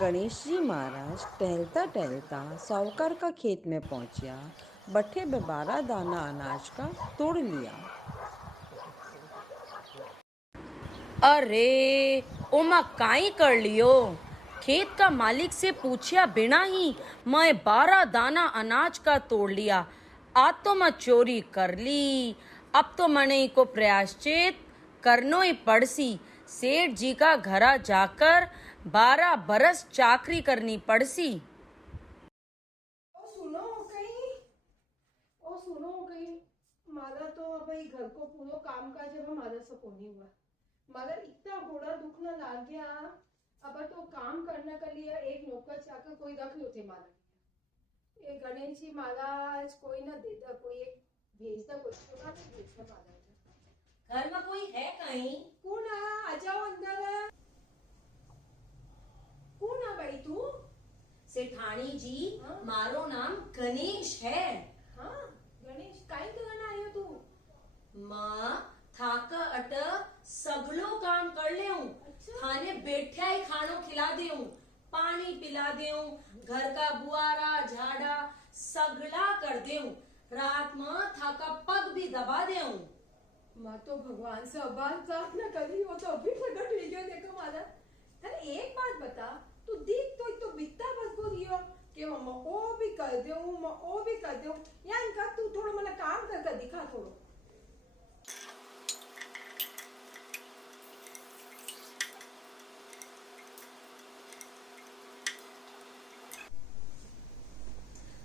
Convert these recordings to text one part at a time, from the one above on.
गणेश जी महाराज टहलता टहलता साहूकार का खेत में पहुंचा। बट्ठे में 12 दाना अनाज का तोड़ लिया। अरे ओमा काई कर लियो। खेत का मालिक से पूछया बिना ही मैं 12 दाना अनाज का तोड़ लिया। आज तो मैं चोरी कर ली, अब तो मने को प्रायश्चित करनो ही पड़सी। सेठ जी का घरा जाकर 12 बरस चाकरी करनी पड़सी। ओ सुनो कहीं मारा तो भाई घर को पूरा काम काज अब मारा से कोनी हुआ। मारा इतना घोड़ा दुखना लाग गया। अब तो काम करने के लिए एक नौकर चाकर कोई रख लो थे मारा। ये गणेश जी महाराज कोई ना देता, कोई एक भेजता, कोई छोटा नहीं भेजता महाराज। घर में कोई है कहीं? कौन आ जाओ अंदर। कौन आ भाई तू? सेठानी जी, हाँ? मारो नाम गणेश है। हाँ गणेश काई करना आयो तू? माँ थाक अट सगलो काम कर ले हूँ। अच्छा। थाने बैठा ही खानो खिला दे हूँ, पानी पिला दे हूँ, घर का बुआरा झाड़ा सगला कर दे हूँ, रात में थाका पग भी दबा दे हूँ। मैं तो भगवान से अबार प्रार्थना करी, वो तो अभी प्रकट हुई गयो देखो मारा। तने एक बात बता, तू दीख तो बित्ता बस बोलियो कि मैं ओ भी कर दूं, मैं ओ भी कर दूं। या इनका तू थोड़ा मला काम करके दिखा थोड़ो।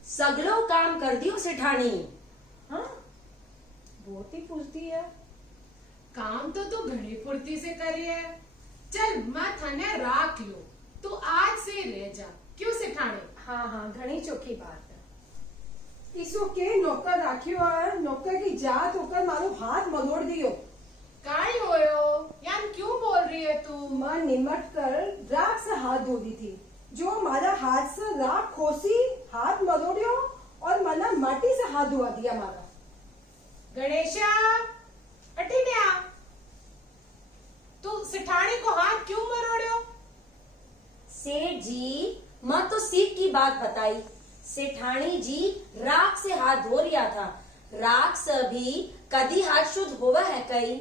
सगलो काम कर दियो सेठानी। हाँ बहुत ही फुर्ती है। काम तो तू घनी फुर्ती से करी है। चल मैं थाने राख लू, तू आज से ही रह जा। क्यों सिठाने? हाँ हाँ घनी चोखी बात है। इसो के नौकर राखियो है, नौकर की जात होकर मारो हाथ मरोड़ दियो। काई होयो यार, क्यों बोल रही है तू? मैं निमट कर राख से हाथ धो दी थी, जो हमारा हाथ से राख खोसी, हाथ मरोड़ियो और मना माटी से हाथ धोआ दिया मारा। गणेशा अटी ने आ, तू सिठाने को हाथ क्यों मरोड़ियो? सेठ जी मैं तो सीख की बात बताई। सेठानी जी राख से हाथ धो रिया था। राख से भी कदी हाथ शुद्ध होवा है कहीं?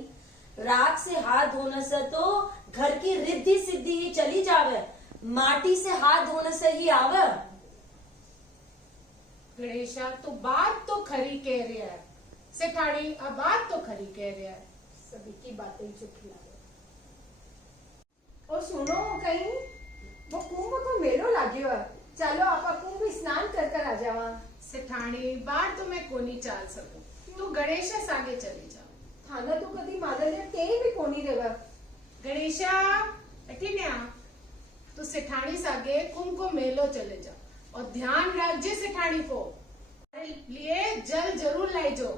राख से हाथ धोने से तो घर की रिद्धि सिद्धि ही चली जावे, माटी से हाथ धोने से ही आवे। गणेशा तू बात तो खरी कह रही है। सिठानी अब बात तो खरी कह रही है। सभी की बातें चुप ला। और सुनो कहीं वो कुंभ को मेलो लाग्यो है, चलो आप कुंभ स्नान कर कर आ जावा। सिठानी बात तो मैं कोनी चाल सकूं, तू गणेशा सागे चली जा। थाना तो कदी मादल ने ते भी कोनी देवा। गणेशा अटी ने आ, तू सिठानी सागे कुंभ को मेलो चले जा और ध्यान रखजे सिठानी को लिए जल जरूर लाई जो।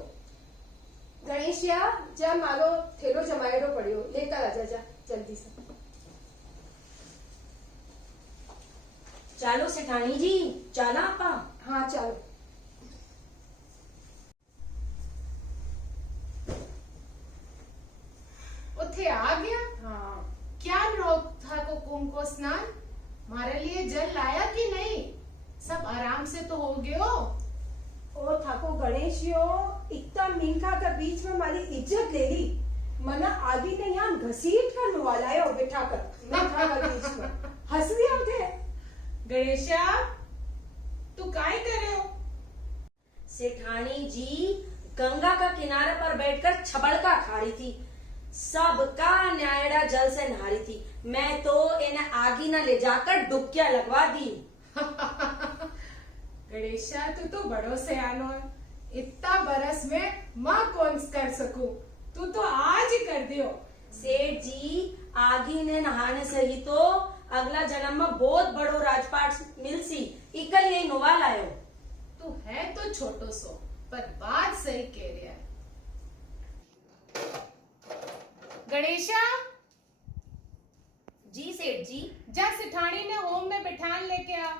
गणेशिया जा मारो थेलो जमाएड़ो पड़ियो, लेकर आ जा जल्दी से। चलो सेठानी जी चला आपा। हाँ चलो। उथे आ गया। हाँ क्या रोक था को कुंभ को स्नान? हमारे लिए जल लाया कि नहीं? सब आराम से तो हो गयो। ओ थाको गणेशियो इतना मीठा का बीच में हमारी इज्जत ले ली। मना आदि ने यहाँ घसीट कर नुवालायो बिठा कर मीठा का बीच में हंसवी होते। गणेशा तू काय करे हो? सेठानी जी गंगा का किनारे पर बैठकर छबड़का खा रही थी, सबका न्यायड़ा जल से नहा रही थी। मैं तो इन्हें आगी न ले जाकर डुबकियां लगवा दी। गणेशा तू तो बड़ो सयानो है। इतना बरस में माँ कौन कर सकूं, तू तो आज ही कर दियो। सेठ जी आगी ने नहाने से ही तो अगला जन्म में बहुत बड़ो राजपाट मिलसी, इकल यही नुवा लायो। तू है तो छोटो सो, पर बात सही कह रहा है। गणेशा जी सेठ जी। जा सिठानी ने होम में बिठान लेके आ।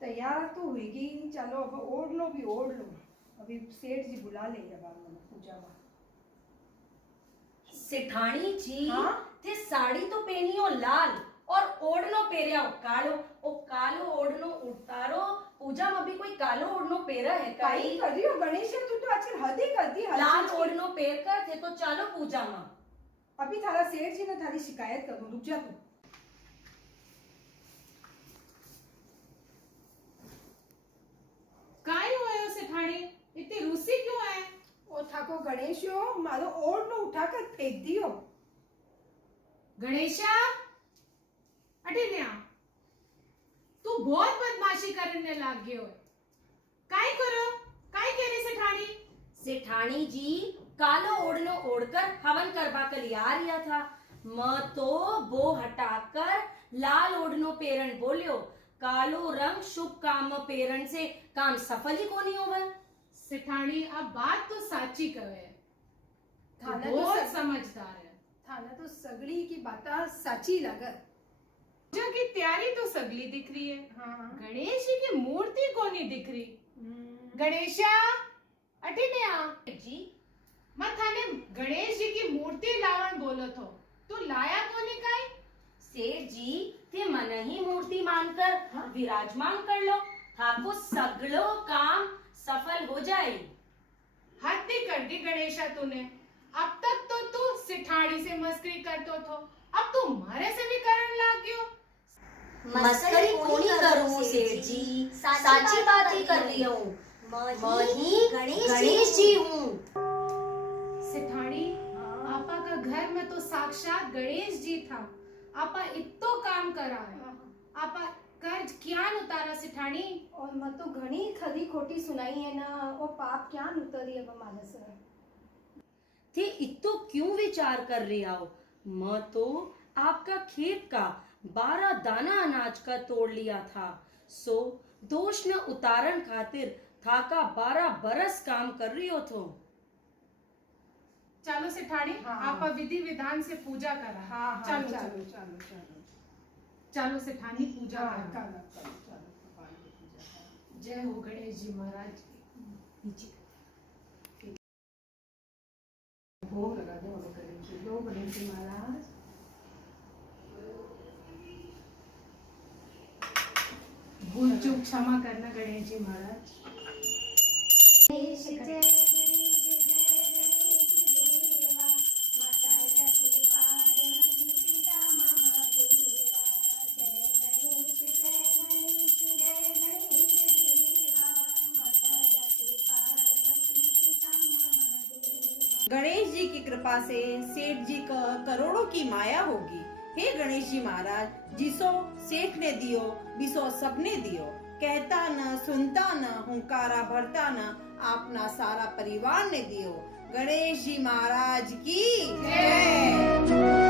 तैयार तो हुईगी, चलो अब ओढ़ लो भी ओढ़ लो। अभी सेठ जी बुला लेंगे बाद में पूजा में। सेठानी जी हाँ? ते साड़ी तो पहनी हो लाल, और ओढ़नो પહેર્યા કાળો ओ कालो ओढ़नो उतारो पूजा में भी कोई कालो ओढ़नो પહેરે है काई काई कर रही हो गणेश, तू तो आजकल हद ही कर दी हर लाल चीज की। ओढ़नो પહેર कर थे तो चालो पूजा में अभी थारा सेठ जी ने थारी शिकायत कर दूं, रुक जा तू। काई होयो सेठाणी, इतनी रूसी क्यों है? ओ थाको गणेश हो, मारो ओढ़नो उठाकर फेंक दियो। गणेशा अटे न्या तू बहुत बदमाशी करने लाग गयो है। काई करो, काई कह रही सेठाणी? सेठानी जी कालो ओढ़नो ओढ़कर हवन करवा कर आ रिया था मैं तो वो हटाकर लाल ओढ़नो पेरण बोलियो कालो रंग शुभ काम में पेरण से काम सफल ही कोनी होवे। सेठाणी अब बात तो साची कहे, थाना तो बहुत समझदार है। थाना तो सगड़ी की बाता साची लागत। पूजा की तैयारी तो सगली दिख रही है, हाँ। गणेश जी की मूर्ति कोनी दिख रही। गणेशा अटे ने आ जी मैं थाने गणेश जी की मूर्ति लावण बोलो थो, तू लाया कोनी काई? सेठ जी थे मन ही मूर्ति मानकर विराजमान कर लो थाको सगलो काम सफल हो जाए। हद ही कर दी गणेशा तूने। अब तक तो तू सिठाड़ी से मस्करी करतो थो, अब तू मारे से भी करन लाग गयो। मस्करी कोनी करूं सेठ जी साची बात ही कर रही हूँ वही गणेश जी हूँ। सिठाड़ी आपा का घर में तो साक्षात गणेश जी था, आपा इतो काम करा है, आपा कर्ज क्या उतारा सिठानी? और मैं तो घनी खरी खोटी सुनाई है ना, वो पाप क्या उतरी अब मानस है। थे इतो क्यों विचार कर रही हो मैं तो आपका खेत का 12 दाना अनाज का तोड़ लिया था सो दोष न उतारण खातिर थाका 12 बरस काम कर रही हो तो। चलो सिठाड़ी हाँ। आपा विधि विधान से पूजा करा। हाँ, चलो चलो चलो चलो चलो चलो सिठानी पूजा हाँ, करा। चलो भगवान की पूजा करो। जय हो गणेश जी महाराज की। नीचे भोग लगा दो गणेश जी, लो गणेश जी महाराज। भूल चूक क्षमा करना गणेश जी महाराज। गणेश जी की कृपा से सेठ जी का करोड़ों की माया होगी। हे गणेश जी महाराज, जिसो सेठ ने दियो बिसो सबने दियो, कहता न सुनता न हुंकारा भरता न अपना सारा परिवार ने दियो। गणेश जी महाराज की जय।